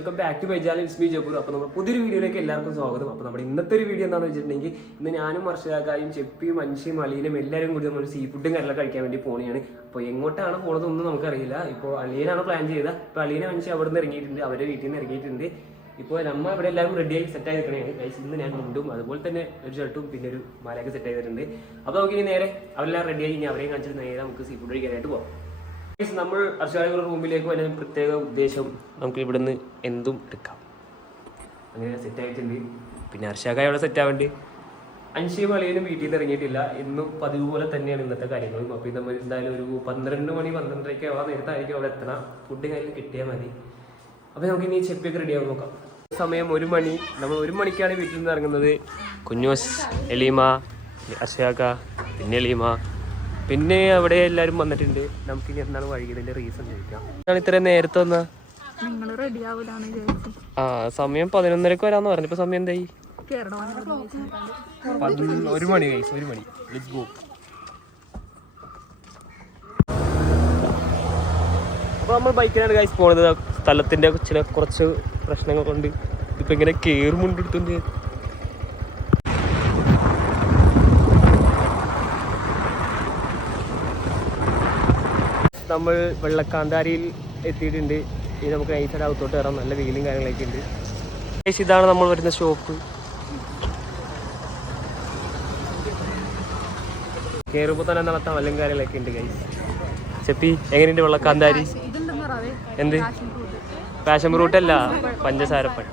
Welcome back to ബൈജാലി ഇസ്മി ജപ്പൂർ അപ്പോൾ നമ്മൾ പുതിയൊരു വീഡിയോയിലേക്ക് എല്ലാവർക്കും സ്വാഗതം. അപ്പോൾ നമ്മുടെ ഇന്നത്തെ ഒരു വീഡിയോ എന്താണെന്ന് വെച്ചിട്ടുണ്ടെങ്കിൽ ഇന്ന് ഞാനും വർഷകായും ചെപ്പിയും അൻഷിയും അലീനും എല്ലാവരും കൂടി നമ്മൾ സീ ഫുഡും കാര്യങ്ങളൊക്കെ കഴിക്കാൻ വേണ്ടി പോവുകയാണ്. അപ്പോൾ എങ്ങോട്ടാണ് പോണതൊന്നും നമുക്കറിയില്ല. ഇപ്പോൾ അലീനാണ് പ്ലാൻ ചെയ്തത്. ഇപ്പോൾ അലീന മനുഷ്യ അവിടെ നിന്ന് ഇറങ്ങിയിട്ടുണ്ട്. അവരുടെ വീട്ടിൽ നിന്ന് ഇറങ്ങിയിട്ടുണ്ട്. ഇപ്പോൾ നമ്മ ഇവിടെ എല്ലാവരും റെഡിയായി സെറ്റ് ആയി നിൽക്കണേ ഗൈസ് ഇന്ന് ഞാൻ മുണ്ടും അതുപോലെ തന്നെ ഒരു ഷർട്ടും പിന്നെ ഒരു മലയൊക്കെ സെറ്റ് ചെയ്തിട്ടുണ്ട് അപ്പോൾ നമുക്ക് ഇനി നേരെ അവരെല്ലാം റെഡിയായി ഇനി അവരെയും കാണിച്ചിട്ട് നേരെ നമുക്ക് സീ ഫുഡ് കഴിക്കാനായിട്ട് പോകാം നമ്മൾ അർഷാദികളുടെ റൂമിലേക്ക് വരുന്ന പ്രത്യേക ഉദ്ദേശം നമുക്ക് ഇവിടുന്ന് എന്തും എടുക്കാം. അങ്ങനെ സെറ്റ് ആയിട്ടുണ്ട്. പിന്നെ അർഷാക്കായ അവിടെ സെറ്റ് ആവേണ്ടി. അൻഷിയും അളിയനും വീട്ടിൽ നിന്ന് ഇറങ്ങിയിട്ടില്ല. ഇന്നും പതിവ് പോലെ തന്നെയാണ് ഇന്നത്തെ കാര്യങ്ങളും. അപ്പോൾ നമ്മൾ എന്തായാലും ഒരു പന്ത്രണ്ട് മണി പന്ത്രണ്ടരയ്ക്ക് ആ നേരത്തായിരിക്കും അവിടെ എത്തണം. ഫുഡ് കാര്യം കിട്ടിയാൽ മതി. അപ്പോൾ നമുക്ക് ഇനി ചെപ്പിയൊക്കെ റെഡി ആവും നോക്കാം. സമയം ഒരു മണി. നമ്മൾ ഒരു മണിക്കാണ് വീട്ടിൽ നിന്ന് ഇറങ്ങുന്നത്. കുഞ്ഞോസ് എലീമ അർഷാക്ക പിന്നെ എലീമ. പിന്നെ അവിടെ എല്ലാരും വന്നിട്ടുണ്ട്. നമുക്ക് ഇനി എന്താണ് വൈകിയതിന്റെ റീസൺ ചോദിക്കാം. ഞാൻ ഇത്രയും നേരത്തെ വന്നാ? ആ സമയം പതിനൊന്നരക്ക് വരാന്ന് പറഞ്ഞു. ഇപ്പൊ സമയം എന്തായി? ഒരു മണി ഒരു മണി. ലെറ്റ്സ് ഗോ അപ്പോൾ നമ്മൾ ബൈക്കിനാണ് ഗൈസ് പോണത്. സ്ഥലത്തിന്റെ ചില കുറച്ച് പ്രശ്നങ്ങൾ കൊണ്ട് ഇപ്പൊ ഇങ്ങനെ കേറുമുണ്ട് എടുത്തുണ്ട് നമ്മൾ വെള്ളക്കാന്താരിയിൽ എത്തിയിട്ടുണ്ട്. ഇനി നമുക്ക് നൈസായിട്ട് അകത്തോട്ട് കയറാം. നല്ല വെയിലും കാര്യങ്ങളൊക്കെ ഉണ്ട്. ഇതാണ് നമ്മൾ വരുന്ന ഷോപ്പ് കയറുമ്പോൾ തന്നെ നല്ല വല്ലതും കാര്യങ്ങളൊക്കെ ഉണ്ട് കൈ ചെപ്പി എങ്ങനെയുണ്ട് വെള്ളക്കാന്താരി? എന്ത്? പാഷൻ ഫ്രൂട്ട് അല്ല പഞ്ചസാരപ്പൻ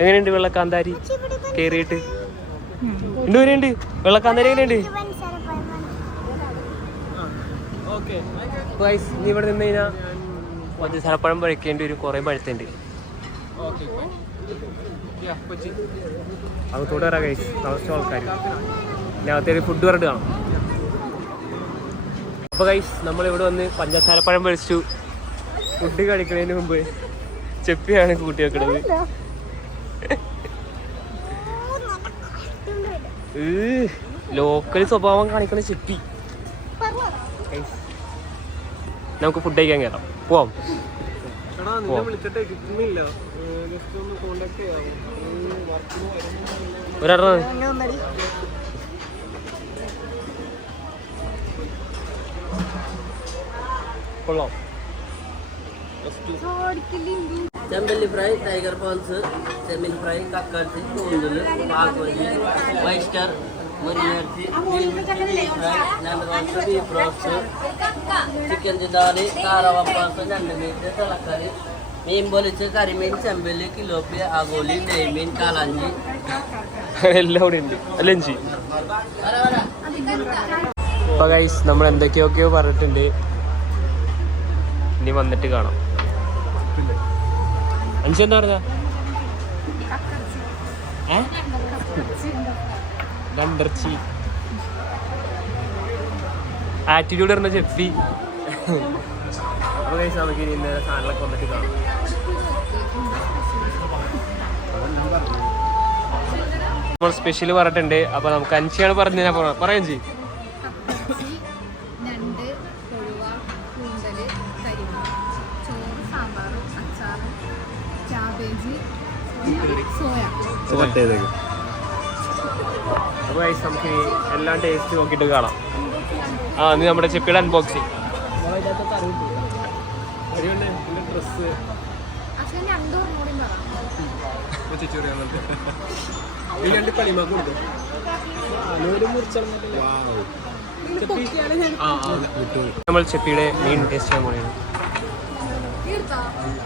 എങ്ങനെയുണ്ട് വെള്ളക്കാന്താരി? കേറിയിട്ട്. ഉണ്ട് വരെയുണ്ട് വെള്ളക്കാന്താരി എങ്ങനെയുണ്ട്? ഗൈസ് നീ ഇവിടെ നിന്ന് കഴിഞ്ഞാൽ പഞ്ചസാരപ്പഴം പഴിക്കേണ്ടി വരും കുറേ പഴുത്തുണ്ട്. അകത്തോട്ട് വരാം ഗൈസ് താമസിച്ച ആൾക്കാർ പിന്നെ അകത്തേക്ക് ഫുഡ് പറഞ്ഞിട്ട് കാണാം. അപ്പോൾ ഗൈസ് നമ്മളിവിടെ വന്ന് പഞ്ചസാരപ്പഴം പഴിച്ചു ഫുഡ് കഴിക്കുന്നതിന് മുമ്പ് ചെപ്പിയാണ് കൂട്ടി വെക്കണത്. ലോക്കൽ സ്വഭാവം കാണിക്കുന്ന ചെപ്പി. നമുക്ക് ഫുഡ് കഴിക്കാൻ കയറാം പോവാം. ഒരെണ്ണം കൊള്ളാം. ചെമ്പല്ലി ഫ്രൈ ടൈഗർ പ്രോൺസ് ചെമ്മീൻ ഫ്രൈ കക്കാട്ടി കൂന്തൽ പാക്കോലി വൈസ്റ്റർ ബീഫ് ഫ്രൈ രണ്ട് റോസ്റ്റ് ബീഫ് റോസ്റ്റ് ചിക്കൻ ചിതാലി കാറവപ്പാസ് രണ്ട് മീറ്റ് തിളക്കറി മീൻ പൊലിച്ച് കരിമീൻ ചെമ്പൽ കിലോപ്പി ആഗോലി നെയ്മീൻ കാളാഞ്ചി എല്ലാം ഇവിടെ ഉണ്ട് ലഞ്ച് അപ്പൊ ഗൈസ് നമ്മൾ എന്തൊക്കെയൊക്കെയോ പറഞ്ഞിട്ടുണ്ട് ഇനി വന്നിട്ട് കാണാം അഞ്ചെന്താ എന്താ പറഞ്ഞ ആറ്റിറ്റ്യൂഡ് പറഞ്ഞ ചെപ്പി അപ്പൊ ഗൈസ് നമുക്ക് ഇനി ഇന്നലെ സാധനങ്ങളൊക്കെ വന്നിട്ട് കാണാം. നമ്മൾ സ്പെഷ്യൽ പറഞ്ഞിട്ടുണ്ട്. അപ്പൊ നമുക്ക് അഞ്ചിയാണ് പറഞ്ഞു ഞാൻ പറയാം ചെയ്യും ജി ക്യാബേജ് സോയ. അപ്പൊ guys, നമുക്ക് ഇനി എല്ലാം ടേസ്റ്റ് നോക്കിയിട്ട് കാണാം. ആ ഇത് നമ്മുടെ ചെപ്പിയുടെ അൺബോക്സിങ് ഡ്രസ് പക്ഷെ ഞണ്ട് ഒന്നുകൂടി പറ നമ്മൾ ചെപ്പിയുടെ മീൻ ടേസ്റ്റ് ചെയ്യാൻ പോലെയാണ്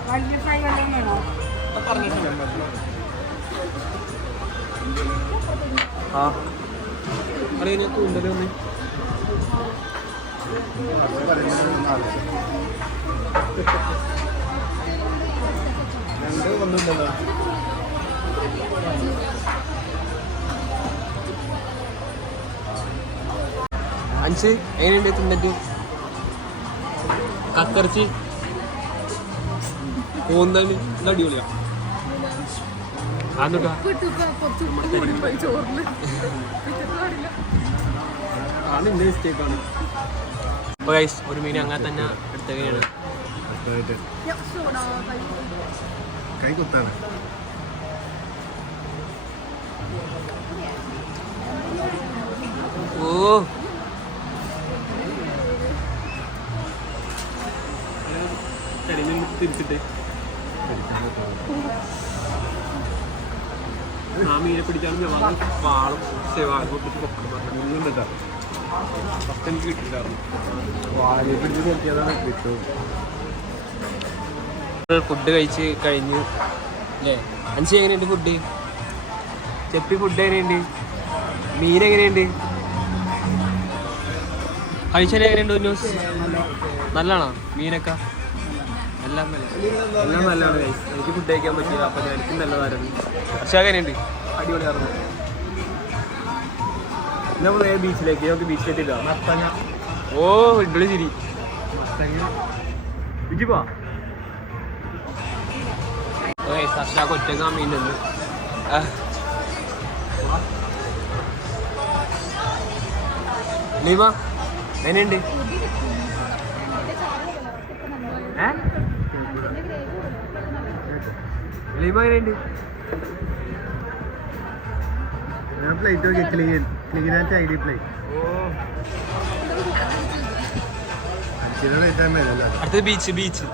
വലിയ രണ്ട് ഒന്നുണ്ടല്ലോ അഞ്ച് എങ്ങനെയുണ്ട് തിന്നിട്ട് കക്കറച്ചി. പോകുന്നതിന് ഇത് അടിപൊളിയാ. അപ്പോൾ ഗൈസ് ഒരു മീൻ അങ്ങനെ തന്നെ എടുത്തങ്ങനെയാണ് കൈ കുത്താണ്. ഓ. തിരിച്ചിട്ട്. ആ മീനെ പിടിച്ചാണ് വാളും വാളും വാളും പൊട്ടിച്ച് പൊക്കണം പറഞ്ഞു ഫസ്റ്റ് എനിക്ക് കിട്ടില്ലായിരുന്നു വാലിയെ പിടിച്ച് നോക്കിയതാണ് കിട്ടും ഫുഡ് കഴിച്ച് കഴിഞ്ഞു. അല്ലേ? അഞ്ച് എങ്ങനെയുണ്ട് ഫുഡ് ചെപ്പി ഫുഡ് എങ്ങനെയുണ്ട്? മീൻ എങ്ങനെയുണ്ട്? കഴിച്ചാൽ എങ്ങനെയുണ്ട് നല്ലതാണോ? മീനൊക്കെ? എല്ലാം നല്ല എല്ലാം നല്ലതാണ്. എനിക്ക് ഫുഡ് കഴിക്കാൻ പറ്റിയത് അപ്പം എനിക്കും നല്ലതായിരുന്നു. പക്ഷെ അടിപൊളിയായിരുന്നു. എന്നാ പോയ ബീച്ചിലേക്ക് നമുക്ക് ബീച്ചിലെത്തില്ല ഓ ഇഡ്ഡളി ചിരി. ഇജ്ജി പോ സർഷാക്ക് ഒറ്റയ്ക്ക് ആ മീനുണ്ട് എങ്ങനെയുണ്ട്? ഏ? ലീമ എങ്ങനെയുണ്ട് ഞാൻ പ്ലേറ്റ് നോക്കി ക്ലീൻ ക്ലീൻ ആൻഡ് ഐ ഡി പ്ലേറ്റ് അടുത്തത് ബീച്ച് ബീച്ച്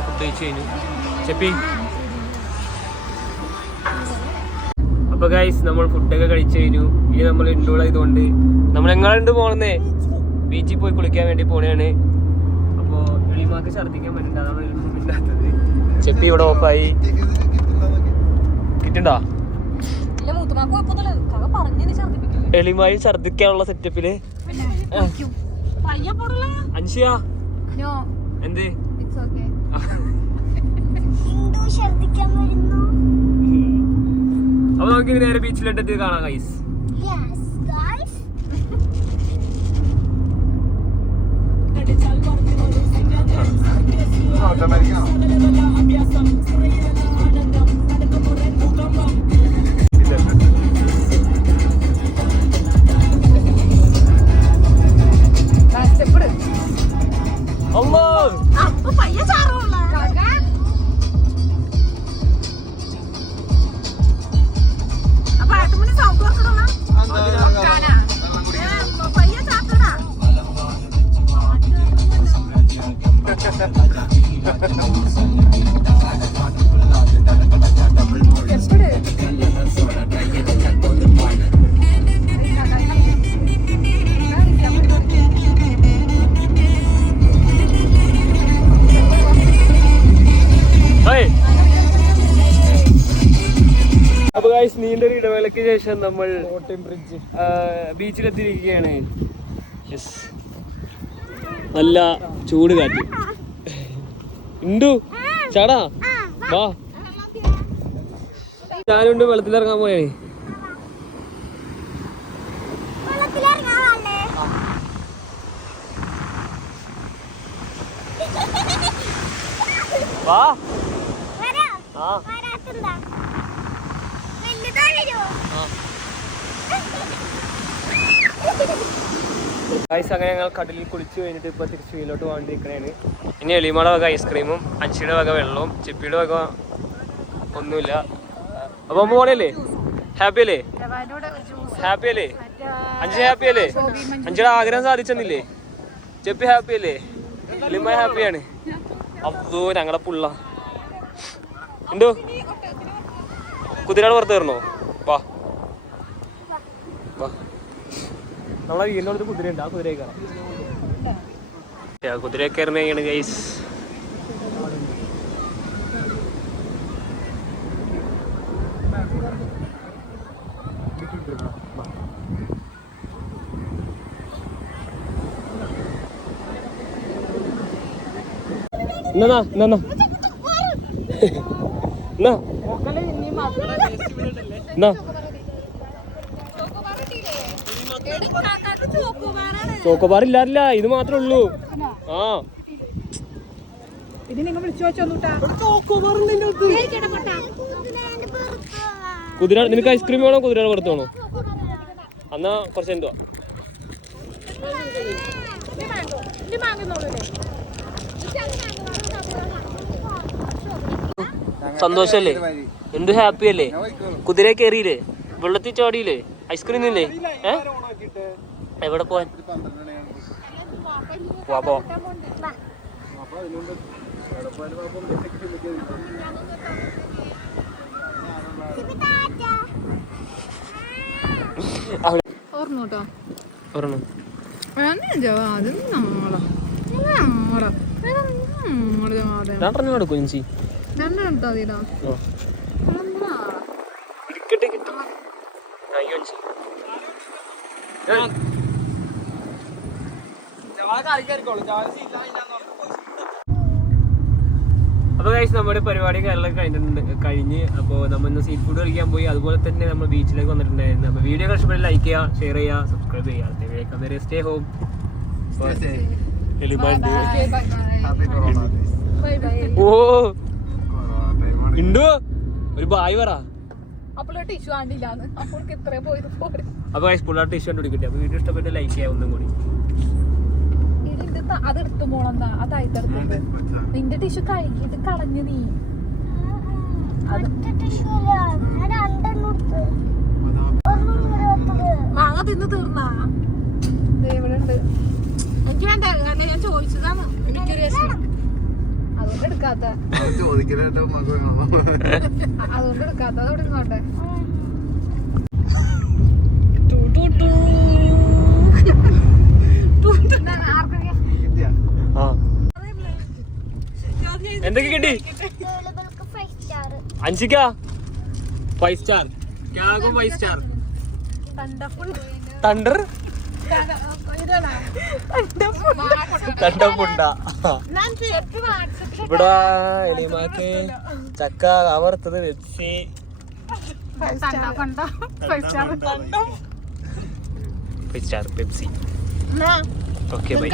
ഫുഡ് കഴിച്ചു കഴിഞ്ഞു. ചെപ്പി. അപ്പൊ ഗൈസ് നമ്മൾ ഫുഡൊക്കെ കഴിച്ചു കഴിഞ്ഞു. ഇനി നമ്മൾ ഇൻഡോൾ ആയതുകൊണ്ട് നമ്മൾ എങ്ങാണ്ട് പോണേ ബീച്ചിൽ പോയി കുളിക്കാൻ വേണ്ടി പോണെയാണ് അപ്പോൾ എളിമാക്ക് ഛർദ്ദിക്കാൻ പറ്റുന്നുണ്ട് അതാണ് ചെപ്പി ഇവിടെ ഓഫായി കിട്ടണ്ടോ? എളിമായി ഛർദ്ദിക്കാനുള്ള സെറ്റപ്പിൽ അൻഷിയ? എന്തേ? ഇറ്റ്സ് ഓക്കെ അപ്പൊ നമുക്ക് ഇനി നേരെ ബീച്ചിലോട്ട് കാണാം ഗൈസ് അമ്മ അപ്പൊ പയ്യ ചാറുള്ള ഇടവേളയ്ക്ക് ശേഷം നമ്മൾ ബ്രിഡ്ജ് ബീച്ചിലെത്തിയിരിക്കുകയാണ്. യെസ് നല്ല ചൂട് കാറ്റ്. ഉണ്ടു ചാടാ. വാ. ഞാനുണ്ട് വെള്ളത്തിലിറങ്ങാൻ പോയേ വാ. ആ. ഗൈസ് അങ്ങനെ ഞങ്ങൾ കടലിൽ കുളിച്ച് കഴിഞ്ഞിട്ട് ഇപ്പൊ തിരിച്ച് വീട്ടിലോട്ട് പോകാണ്ടിരിക്കണേണ് ഇനി എളിമയുടെ വക ഐസ്ക്രീമും അഞ്ചിയുടെ വക വെള്ളവും ചിപ്പിയുടെ വക ഒന്നുമില്ല. അപ്പൊ പോണല്ലേ? ഹാപ്പി അല്ലേ? ഹാപ്പി അല്ലേ? അഞ്ച് ഹാപ്പി അല്ലേ? അഞ്ചിയുടെ ആഗ്രഹം സാധിച്ചെന്നില്ലേ? ചെപ്പി ഹാപ്പി അല്ലേ? എളിമ ഹാപ്പിയാണ് അതോ ഞങ്ങളെ പുള്ള. ഉണ്ടോ കുതിരയുടെ പുറത്ത് കയറണോ? വാ. നമ്മളെ വീടിനോട് കുതിരയുണ്ട്. ആ കുതിരയെ കയറാം കുതിരയെ കയറുന്നതാണ് ഗൈസ് എന്നാ എന്നാ എന്നാ എന്നാ ചോക്കോബാർ ഇല്ലാറില്ല ഇത് മാത്രമേ ഉള്ളൂ. ആ. കുതിര നിനക്ക് ഐസ്ക്രീം വേണോ? കുതിര പുറത്ത് വേണോ? എന്നാ കുറച്ച് എന്തുവാ സന്തോഷല്ലേ? എന്ത് ഹാപ്പി അല്ലേ കുതിര കയറിയില്ലേ വെള്ളത്തിൽ ചാടിയില്ലേ? ഐസ്ക്രീം ഇല്ലേ ഏ? എവിടെ പോവാൻ? പോവാ പോ അവിടെ ഓർമ്മട്ടോ ഒരെണ്ണം അത് നമ്മളാ? നമ്മളാ? നമ്മുടെ രണ്ടെണ്ണം എടുക്കും ഇഞ്ചി. രണ്ടെണ്ണം എടുത്താ മതിടാ ഇരിക്കട്ടെ കിട്ടും. അയ്യോ അപ്പൊ കഴിച്ച് നമ്മുടെ പരിപാടി കാര്യങ്ങളൊക്കെ കഴിഞ്ഞിട്ടുണ്ട് കഴിഞ്ഞ്. അപ്പോൾ നമ്മൾ ഇന്ന് സീ ഫുഡ് കഴിക്കാൻ പോയി. അതുപോലെ തന്നെ നമ്മൾ ബീച്ചിലേക്ക് വന്നിട്ടുണ്ടായിരുന്നു. അപ്പോൾ വീഡിയോ കഷ്ടപ്പെട്ട് ലൈക്ക് ചെയ്യുക ഷെയർ ചെയ്യുക സബ്സ്ക്രൈബ് ചെയ്യുക. അടുത്ത വീഡിയോ വരെ സ്റ്റേ ഹോം ഓ. ഉണ്ടോ ഒരു ബായ് പറ. അപ്പോൾ ടിഷ്യൂ അപ്പോൾ അപ്പൊ ഗൈസ് പുള്ളാട്ട് ഇഷ്യൂ കണ്ടുപിടിക്കട്ടെ. അപ്പോൾ വീഡിയോ ഇഷ്ടപ്പെട്ട് ലൈക്ക് ചെയ്യാം ഒന്നും കൂടി. ഇതിന്റെ ത- അത് എടുത്തു പോണെന്നാ അതായിട്ട് നിന്റെ ടിഷ്യൂ കഴുകിട്ട് കളഞ്ഞു നീ. മാങ്ങ തിന്ന് തീർന്നാ? ഉണ്ട് എനിക്ക് വേണ്ട ഞാൻ ചോദിച്ചതാണ്. എനിക്കൊരു അതുകൊണ്ട് എടുക്കാത്ത. അതുകൊണ്ട് എടുക്കാത്ത. അതോടെ ടൂ കിട്ടിയാ എന്തൊക്കെ കിട്ടി അഞ്ചിക്ക ഫൈവ് സ്റ്റാർ ക്യാഗോ ഫൈവ് സ്റ്റാർ തണ്ടർ ഇവിടെ എലിമാക്ക് ചക്ക കവർത്തത് വെച്ച് five star Pepsi okay bye